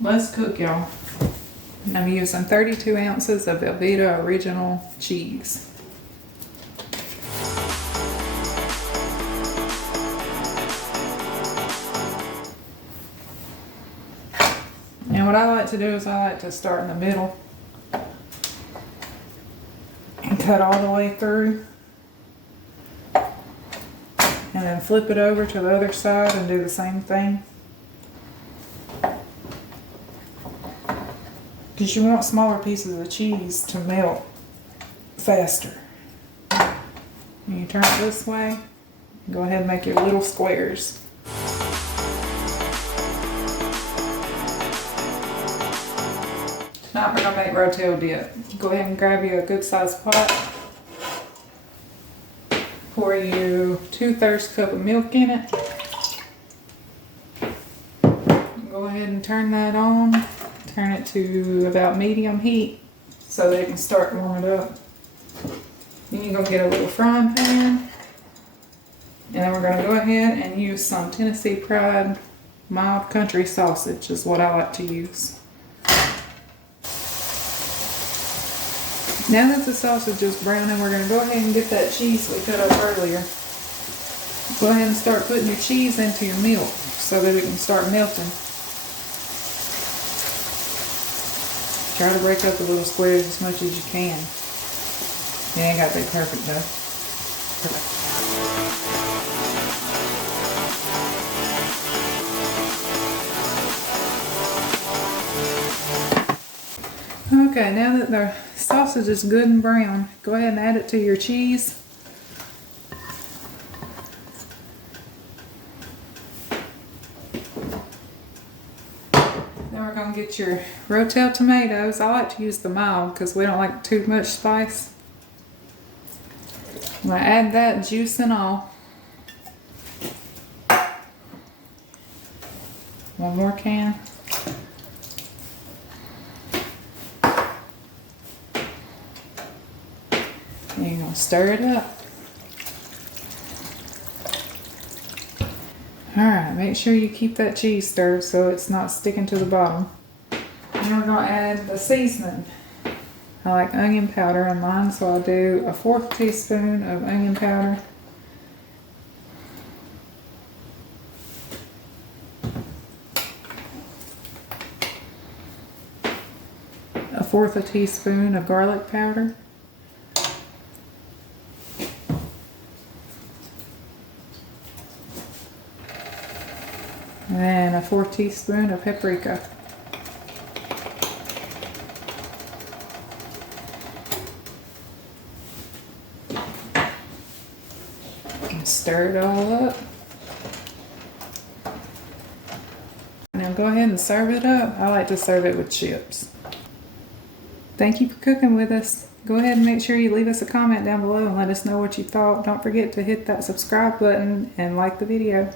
Let's cook, y'all. I'm using 32 ounces of Velveeta original cheese. And what I like to do is I like to start in the middle and cut all the way through. And then flip it over to the other side and do the same thing. Because you want smaller pieces of cheese to melt faster. And you turn it this way, go ahead and make your little squares. Tonight we're going to make Rotel dip. Go ahead and grab you a good sized pot. Pour you 2/3 cup of milk in it. Go ahead and turn that on. Turn it to about medium heat so that it can start warming up. Then you're going to get a little frying pan. And then we're going to go ahead and use some Tennessee Pride mild country sausage is what I like to use. Now that the sausage is browning, we're going to go ahead and get that cheese we cut up earlier. Go ahead and start putting your cheese into your milk so that it can start melting. Try to break up the little squares as much as you can. You ain't got to be perfect though. Okay, now that the sausage is good and brown, go ahead and add it to your cheese. Then we're going to get your Rotel tomatoes. I like to use the mild because we don't like too much spice. I'm going to add that, juice and all. One more can. And you're going to stir it up. Alright, make sure you keep that cheese stirred so it's not sticking to the bottom. And we're going to add the seasoning. I like onion powder in mine, so I'll do a 1/4 teaspoon of onion powder. A 1/4 teaspoon of garlic powder. And a 4 teaspoon of paprika. And stir it all up. Now go ahead and serve it up. I like to serve it with chips. Thank you for cooking with us. Go ahead and make sure you leave us a comment down below and let us know what you thought. Don't forget to hit that subscribe button and like the video.